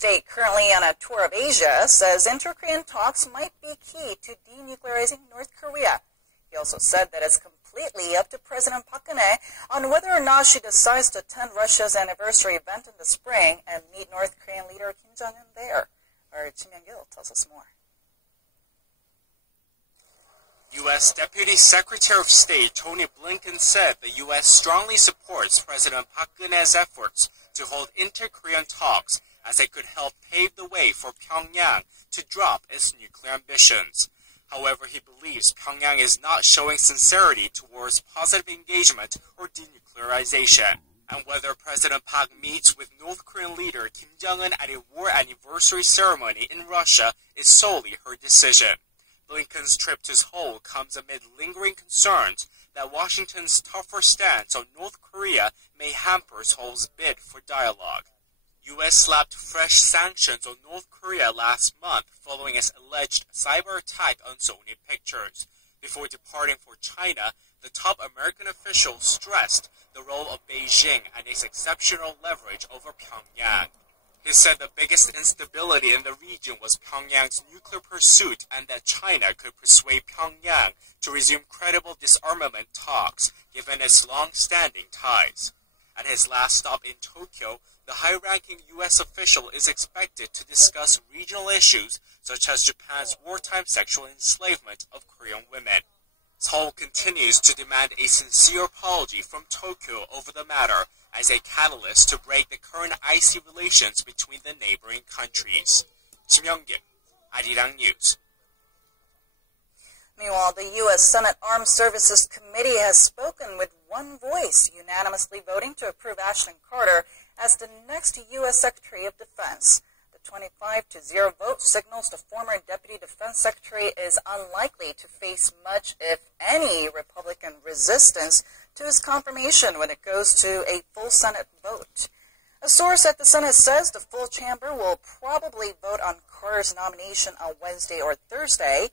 state currently on a tour of Asia says inter-Korean talks might be key to denuclearizing North Korea. He also said that it's completely up to President Park Geun-hye on whether or not she decides to attend Russia's anniversary event in the spring and meet North Korean leader Kim Jong-un there. Our Kim Young-gil tells us more. U.S. Deputy Secretary of State Tony Blinken said the U.S. strongly supports President Park Geun-hye's efforts to hold inter-Korean talks as it could help pave the way for Pyongyang to drop its nuclear ambitions. However, he believes Pyongyang is not showing sincerity towards positive engagement or denuclearization. And whether President Park meets with North Korean leader Kim Jong-un at a war anniversary ceremony in Russia is solely her decision. Blinken's trip to Seoul comes amid lingering concerns that Washington's tougher stance on North Korea may hamper Seoul's bid for dialogue. U.S. slapped fresh sanctions on North Korea last month following its alleged cyber attack on Sony Pictures. Before departing for China, the top American official stressed the role of Beijing and its exceptional leverage over Pyongyang. He said the biggest instability in the region was Pyongyang's nuclear pursuit and that China could persuade Pyongyang to resume credible disarmament talks, given its long-standing ties. At his last stop in Tokyo, the high-ranking U.S. official is expected to discuss regional issues such as Japan's wartime sexual enslavement of Korean women. Seoul continues to demand a sincere apology from Tokyo over the matter as a catalyst to break the current icy relations between the neighboring countries. Kim Young-gil, Arirang News. Meanwhile, the U.S. Senate Armed Services Committee has spoken with one voice, unanimously voting to approve Ashton Carter as the next U.S. Secretary of Defense. The 25-0 vote signals the former Deputy Defense Secretary is unlikely to face much, if any, Republican resistance to his confirmation when it goes to a full Senate vote. A source at the Senate says the full chamber will probably vote on Carter's nomination on Wednesday or Thursday.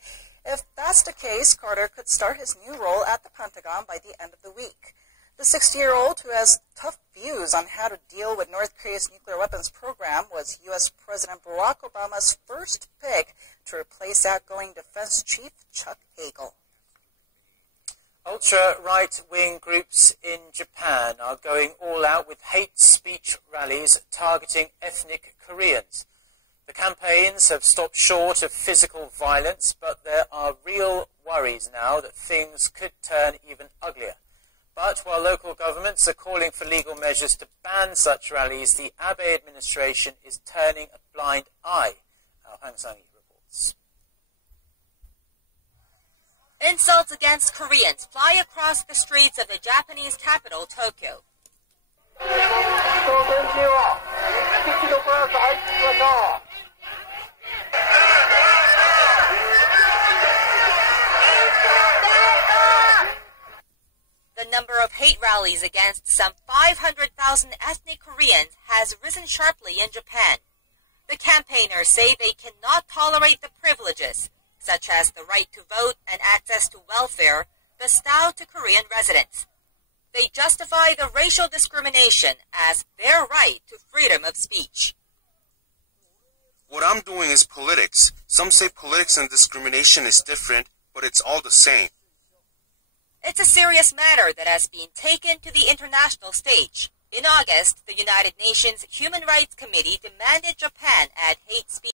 If that's the case, Carter could start his new role at the Pentagon by the end of the week. The 60-year-old, who has tough views on how to deal with North Korea's nuclear weapons program, was U.S. President Barack Obama's first pick to replace outgoing Defense Chief Chuck Hagel. Ultra-right-wing groups in Japan are going all out with hate speech rallies targeting ethnic Koreans. The campaigns have stopped short of physical violence, but there are real worries now that things could turn even uglier. But while local governments are calling for legal measures to ban such rallies, the Abe administration is turning a blind eye. Our Hang Sang-hee reports. Insults against Koreans fly across the streets of the Japanese capital, Tokyo. The number of hate rallies against some 500,000 ethnic Koreans has risen sharply in Japan. The campaigners say they cannot tolerate the privileges, such as the right to vote and access to welfare, bestowed to Korean residents. They justify the racial discrimination as their right to freedom of speech. What I'm doing is politics. Some say politics and discrimination is different, but it's all the same. It's a serious matter that has been taken to the international stage. In August, the United Nations Human Rights Committee demanded Japan add hate speech